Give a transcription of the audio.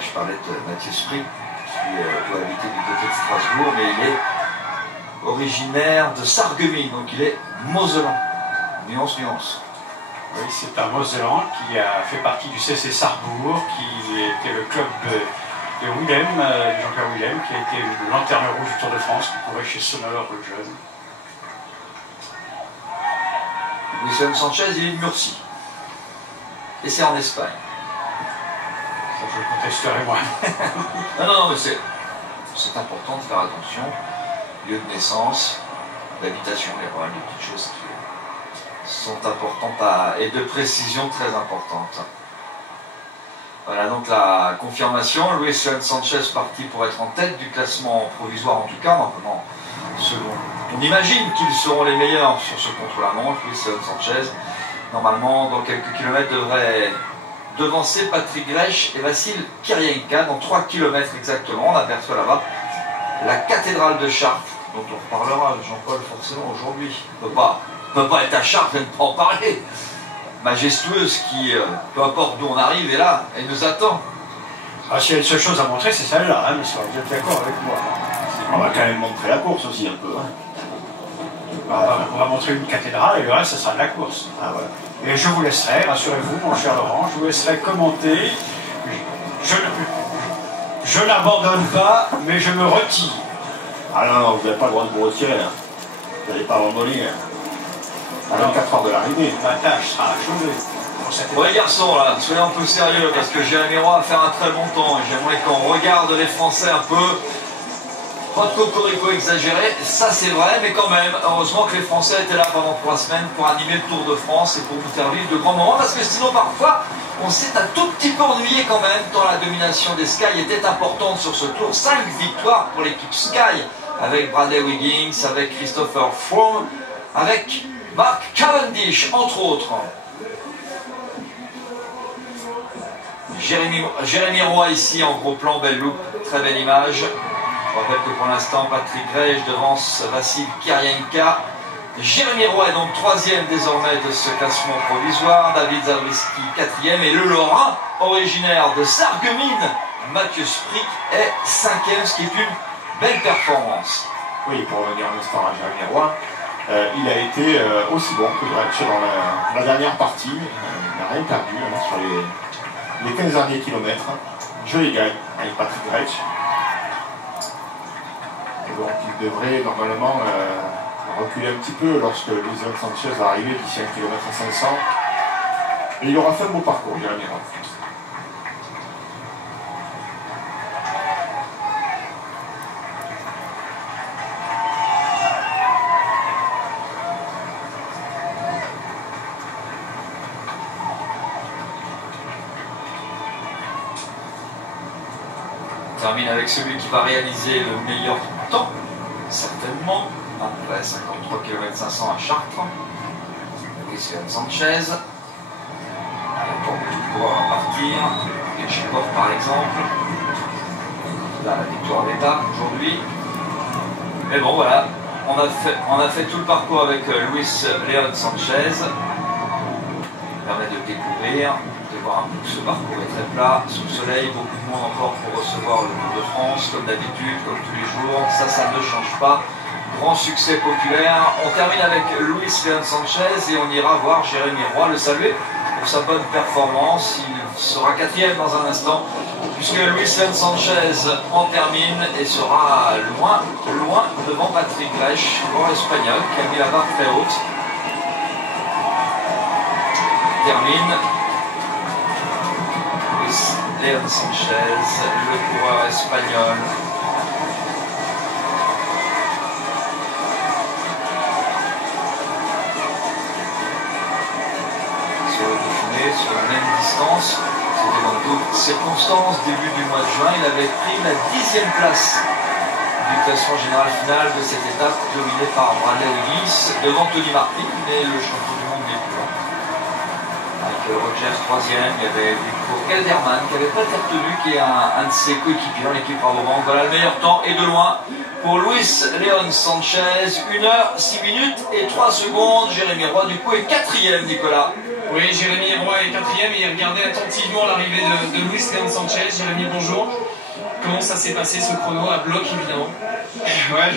je parlais de Mathieu Spring, qui doit habiter du côté de Strasbourg, mais il est originaire de Sarreguemines, donc il est mosellan. Nuance. Oui, c'est un Mosellan qui a fait partie du CC Sarrebourg, qui était le club de Willem, Jean-Claude Willem, qui a été le lanterne rouge du Tour de France, qui courait chez Sonor le jeune. Luis Sanchez, il est de Murcie. Et c'est en Espagne. Ça, je le contesterai moi. non, mais c'est important de faire attention. Lieu de naissance, d'habitation, il y a pas mal de petites choses qui sont importantes et de précision très importantes. Voilà donc la confirmation. Luis Sanchez parti pour être en tête du classement provisoire, en tout cas, normalement, selon. On imagine qu'ils seront les meilleurs sur ce contre-la-Manche. Luis Sanchez, normalement, dans quelques kilomètres, devrait devancer Patrick Grech et Vassil Kirienka dans 3 km exactement. On aperçoit là-bas la cathédrale de Chartres, dont on reparlera, Jean-Paul, forcément aujourd'hui. On ne peut pas être à Chartres et ne pas en parler. Majestueuse qui, peu importe d'où on arrive, est là et nous attend. Ah, s'il y a une seule chose à montrer, c'est celle-là, hein, monsieur, vous êtes d'accord avec moi. On va quand même montrer la course aussi un peu. Hein. On va montrer une cathédrale et le reste, ce sera de la course. Ah, voilà. Et je vous laisserai, rassurez-vous, mon cher Laurent, je vous laisserai commenter. Je n'abandonne pas, mais je me retire. Ah non, vous n'avez pas le droit de vous retirer. Hein. Vous n'allez pas abandonner. Hein. À 24 heures de l'arrivée. Ma tâche sera achevée. Bon les garçons, là, soyez un peu sérieux, parce que Jérémy Roy a fait un très bon temps. Et j'aimerais qu'on regarde les Français un peu. Pas de cocorico exagéré, ça c'est vrai, mais quand même, heureusement que les Français étaient là pendant 3 semaines pour animer le Tour de France et pour nous faire vivre de grands moments, parce que sinon parfois, on s'est un tout petit peu ennuyé quand même, tant la domination des Sky était importante sur ce Tour. 5 victoires pour l'équipe Sky, avec Bradley Wiggins, avec Christopher Froome, avec Mark Cavendish, entre autres. Jérémy Roy ici en gros plan, belle loupe, très belle image. Je rappelle que pour l'instant, Patrick Grech devance Vassil Kirienka. Jérémy Roy est donc 3e désormais de ce classement provisoire. David Zabriskie 4e. Et le Lorrain, originaire de Sarreguemines, Mathieu Sprick, est 5e, ce qui est une belle performance. Oui, pour revenir un instant à Jérémy Roy, il a été aussi bon que Grech dans la dernière partie. Il n'a rien perdu hein, sur les 15 derniers kilomètres. Je les gagne avec Patrick Grech. Donc il devrait normalement reculer un petit peu lorsque Luis Sanchez va arriver d'ici 1 km à 500. Et il aura fait un beau parcours, Jérémy Roy. On termine avec celui qui va réaliser le meilleur temps, certainement, après 53 km 500 à Chartres. Luis Sanchez. Il pour pouvoir partir. Et Chipov par exemple. Là, la victoire d'étape aujourd'hui. Mais bon, voilà. On a fait tout le parcours avec Luis Sanchez. Ça permet de découvrir, de voir un peu que ce parcours est très plat, sous le soleil, beaucoup de monde encore pour recevoir le Tour de France, comme d'habitude, comme tous les jours. Ça ne change pas. Grand succès populaire. On termine avec Luis Sanchez et on ira voir Jérémy Roy, le saluer pour sa bonne performance. Il sera 4e dans un instant, puisque Luis Sanchez en termine et sera loin devant Patrick Grech, coureur espagnol, qui a mis la barre très haute. Termine Luis Sanchez, le coureur espagnol. Sur la même distance, c'était dans d'autres circonstances, début du mois de juin, il avait pris la 10e place du classement général final de cette étape dominée par Bradley Wiggins devant Tony Martin, mais le champion du monde n'est plus là. Avec Rogers 3e, il y avait Victor Kelderman qui n'avait pas été retenu, qui est un de ses coéquipiers dans l'équipe Rabobank. Voilà le meilleur temps et de loin pour Luis Sanchez, 1 h 6 minutes et 3 secondes. Jérémy Roy du coup est 4e, Nicolas. Oui, Jérémy Roy est 4e et il regardait attentivement l'arrivée de Luis Leon Sanchez. Jérémy, bonjour. Comment ça s'est passé ce chrono à bloc, évidemment? Ouais,